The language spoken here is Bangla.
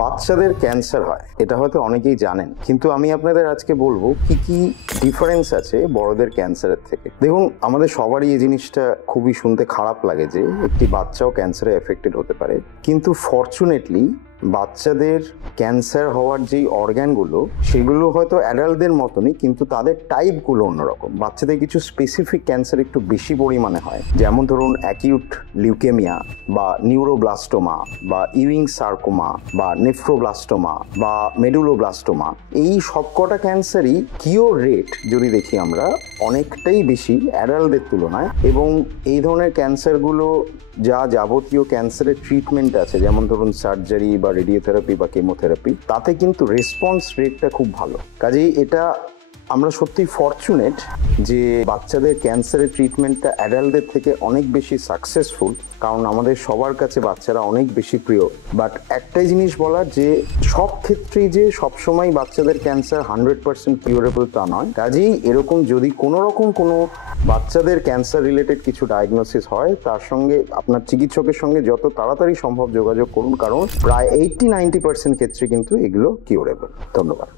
বাচ্চাদের ক্যান্সার হয় এটা হয়তো অনেকেই জানেন, কিন্তু আমি আপনাদের আজকে বলবো কি কি ডিফারেন্স আছে বড়দের ক্যান্সারের থেকে। দেখুন, আমাদের সবারই এই জিনিসটা খুবই শুনতে খারাপ লাগে যে একটি বাচ্চাও ক্যান্সারে এফেক্টেড হতে পারে, কিন্তু ফরচুনেটলি বাচ্চাদের ক্যান্সার হওয়ার যেই অর্গ্যানগুলো সেগুলো হয়তো অ্যাডাল্টদের মতনই, কিন্তু তাদের টাইপগুলো অন্যরকম। বাচ্চাদের কিছু স্পেসিফিক ক্যান্সার একটু বেশি পরিমাণে হয়, যেমন ধরুন অ্যাকিউট লিউকেমিয়া বা নিউরোব্লাস্টোমা বা ইউইং সার্কোমা বা নেফ্রোব্লাস্টোমা বা মেডুলোব্লাস্টোমা। এই সবকটা ক্যান্সারই কিওর রেট যদি দেখি আমরা অনেকটাই বেশি অ্যাডাল্টদের তুলনায়, এবং এই ধরনের ক্যান্সারগুলো যা যাবতীয় ক্যান্সারের ট্রিটমেন্ট আছে, যেমন ধরুন সার্জারি বা রেডিওথেরাপি বা কেমোথেরাপি, তাতে কিন্তু রেসপন্স রেটটা খুব ভালো। কাজেই এটা আমরা সত্যি ফরচুনেট যে বাচ্চাদের ক্যান্সারের ট্রিটমেন্টটা অ্যাডাল্টদের থেকে অনেক বেশি সাকসেসফুল, কারণ আমাদের সবার কাছে বাচ্চারা অনেক বেশি প্রিয়। বাট একটাই জিনিস বলার, যে সব ক্ষেত্রেই যে সবসময় বাচ্চাদের ক্যান্সার 100% কিউরেবল তা নয়। কাজেই এরকম যদি কোনো রকম কোনো বাচ্চাদের ক্যান্সার রিলেটেড কিছু ডায়াগনোসিস হয়, তার সঙ্গে আপনার চিকিৎসকের সঙ্গে যত তাড়াতাড়ি সম্ভব যোগাযোগ করুন, কারণ প্রায় 80-90% ক্ষেত্রে কিন্তু এগুলো কিউরেবল। ধন্যবাদ।